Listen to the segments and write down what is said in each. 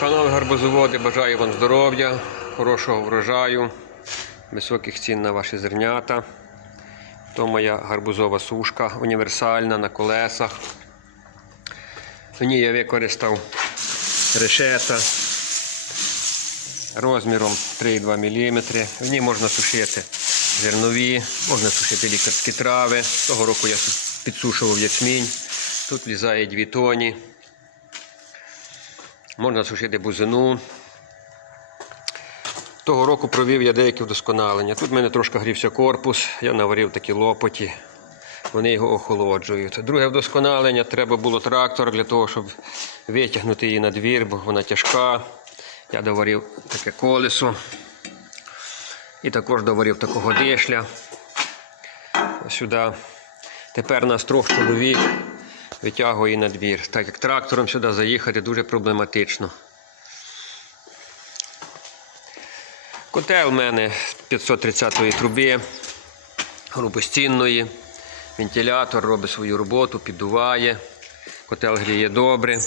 гарбузоводи, бажаю вам здоров'я, хорошого врожаю, високих цін на ваші зернята. То моя гарбузова сушка універсальна на колесах. В ній я використав решета розміром 3,2 мм. В ній можна сушити зернові, можна сушити лікарські трави. Того року я підсушував ячмінь. Тут влізає 2 тоні. Можна сушити бузину. Того року провів я деякі вдосконалення. Тут в мене трошки грівся корпус, я наварив такі лопаті, вони його охолоджують. Друге вдосконалення треба було трактор для того, щоб витягнути її на двір, бо вона тяжка. Я доварив таке колесо. І також доварив такого дишля сюди. Тепер нас трьох чоловік витягує на двір. Так як трактором сюди заїхати дуже проблематично. Котел у мене 530-ї труби, грубостінної. Вентилятор робить свою роботу, піддуває. Котел гріє добре.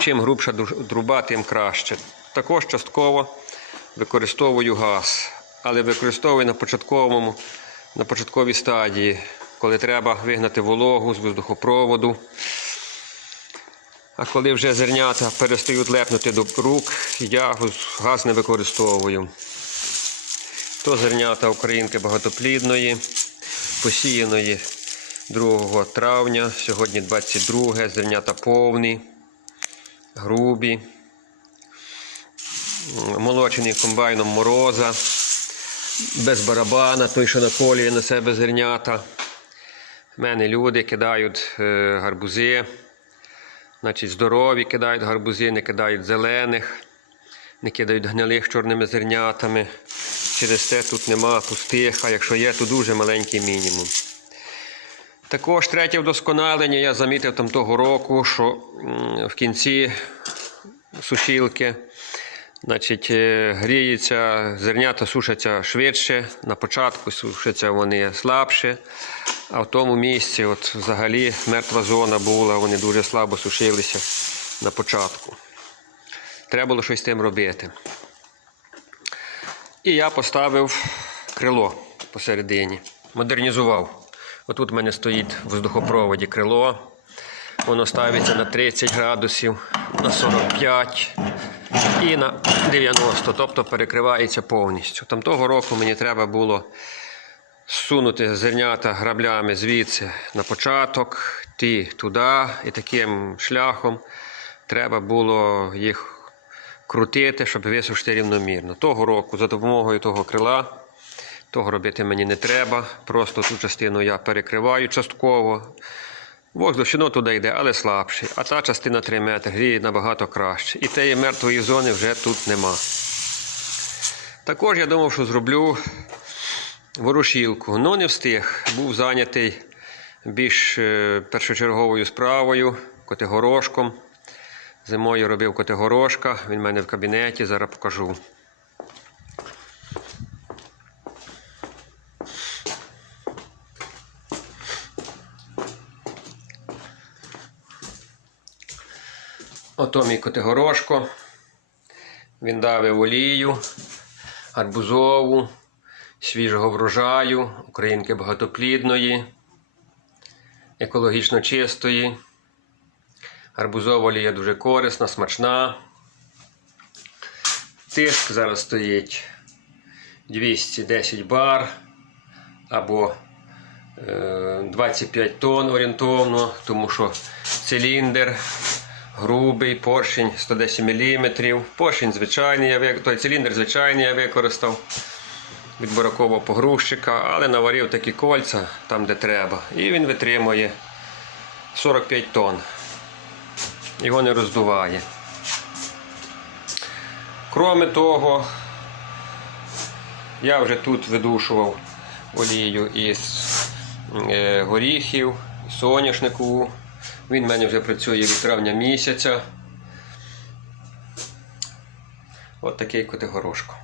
Чим грубша труба, тим краще. Також частково використовую газ, але використовую на початковому, на початковій стадії, коли треба вигнати вологу з воздухопроводу. А коли вже зернята перестають лепнути до рук, я газ не використовую. То зернята українки багатоплідної, посіяної 2 травня, сьогодні 22, зернята повні, грубі, молочені комбайном мороза, без барабана, той, що наколює на себе зернята. У мене люди кидають гарбузи, значить здорові кидають гарбузи, не кидають зелених, не кидають гнилих чорними зернятами. Через те тут нема пустих, а якщо є, то дуже маленький мінімум. Також третє вдосконалення я замітив там того року, що в кінці сушілки значить, гріється, зернята сушаться швидше, на початку сушаться вони слабше, а в тому місці от взагалі мертва зона була, вони дуже слабо сушилися на початку. Треба було щось з тим робити. І я поставив крило посередині, модернізував. Отут в мене стоїть в воздухопроводі крило. Воно ставиться на 30 градусів, на 45 і на 90, тобто перекривається повністю. Там того року мені треба було сунути зернята граблями звідси на початок, ті туди, і таким шляхом треба було їх крутити, щоб висушити рівномірно. Того року за допомогою того крила. Того робити мені не треба. Просто ту частину я перекриваю частково. Воздух все туди йде, але слабший. А та частина 3 метри гріє набагато краще. І тієї мертвої зони вже тут нема. Також я думав, що зроблю ворушілку. але не встиг. Був зайнятий більш е, першочерговою справою, котигорошком. Зимою робив котигорошка, він в мене в кабінеті, зараз покажу. Ото мій котигорошко. Він давив олію, гарбузову, свіжого врожаю, українки багатоплідної, екологічно чистої. Гарбузова олія дуже корисна, смачна. Тиск зараз стоїть 210 бар або е, 25 тонн орієнтовно, тому що циліндр грубий, поршень 110 мм. Поршень звичайний, я той циліндр звичайний я використав від буракового погрузчика, але наварив такі кольця там, де треба. І він витримує 45 тонн. Його не роздуває. Кроме того, я вже тут видушував олію із е, горіхів, соняшнику. Він в мене вже працює від травня місяця. От такий котигорошко.